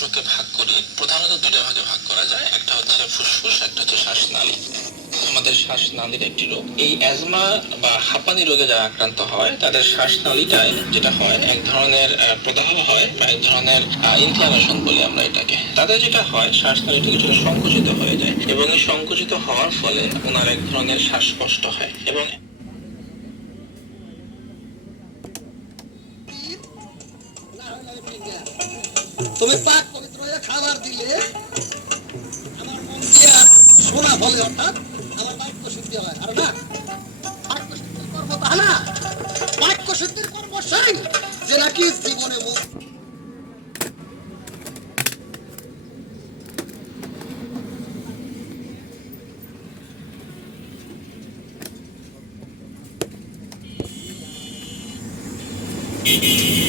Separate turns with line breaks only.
শ্বাসযন্ত্রকে ভাগ করি প্রধানত দুটো ভাগে ভাগ করা যায়। একটা হচ্ছে ফুসফুস, একটা হচ্ছে শ্বাসনালী। আমাদের শ্বাসনালীর একটি রোগ। এই অ্যাজমা বা হাঁপানি রোগে যারা আক্রান্ত হয়, তাদের শ্বাসনালীটায় যেটা হয়, এক ধরনের প্রদাহ হয় বা এক ধরনের ইনফ্লামেশন বলি আমরা এটাকে। তাদের যেটা হয়, শ্বাসনালীটা কিছুটা সংকুচিত হয়ে যায় এবং এই সংকুচিত হওয়ার ফলে ওনার এক ধরনের শ্বাসকষ্ট হয় এবং
তুমি পাক পবিত্র হয়ে খাবার দিলে, আমার মন দিয়া শোনা বলে অর্থাৎ আমার বাক্য শুদ্ধি হয় আর না, বাক্য শুদ্ধির করব তা না বাক্য শুদ্ধির করব সেই যে নাকি জীবনে মুখ Thank you.